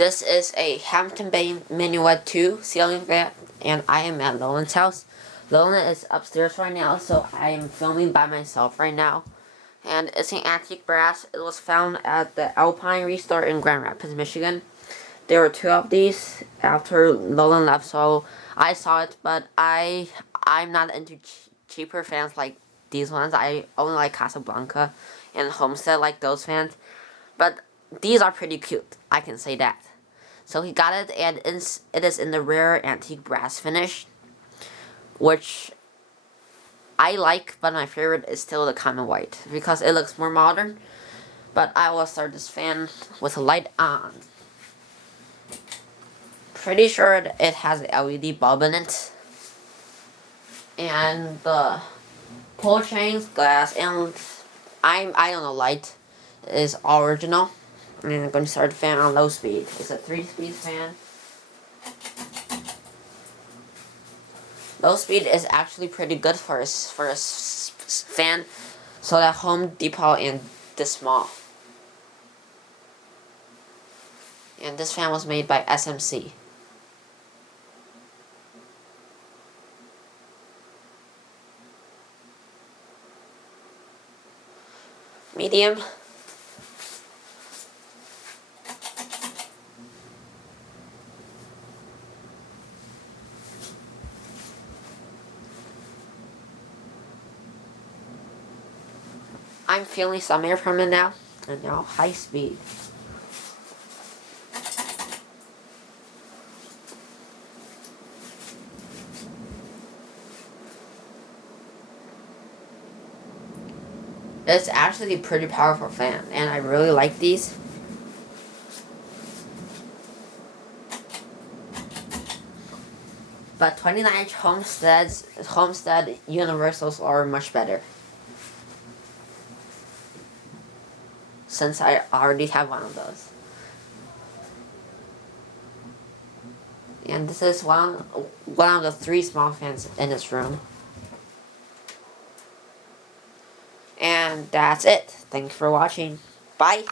This is a Hampton Minuet 2 ceiling fan, and I am at Nolan's house. Nolan is upstairs right now, so I am filming by myself right now. And it's an antique brass. It was found at the Alpine Restore in Grand Rapids, Michigan. There were two of these after Nolan left, so I saw it, but I'm not into cheaper fans like these ones. I only like Casablanca and Homestead, like those fans. But these are pretty cute, I can say that. So he got it, and it is in the rare antique brass finish, which I like, but my favorite is still the common white because it looks more modern. But I will start this fan with a light on. Pretty sure it has an LED bulb in it, and the pull chains, glass, and I don't know, light is all original. And I'm going to start the fan on low speed. It's a 3-speed fan. Low speed is actually pretty good for a fan, so that Home Depot and this small. And this fan was made by SMC. Medium. I'm feeling some air from it now, and now high speed. It's actually a pretty powerful fan, and I really like these. But 29-inch Homestead Universals are much better, since I already have one of those. And this is one of the 3 small fans in this room. And that's it. Thanks for watching. Bye.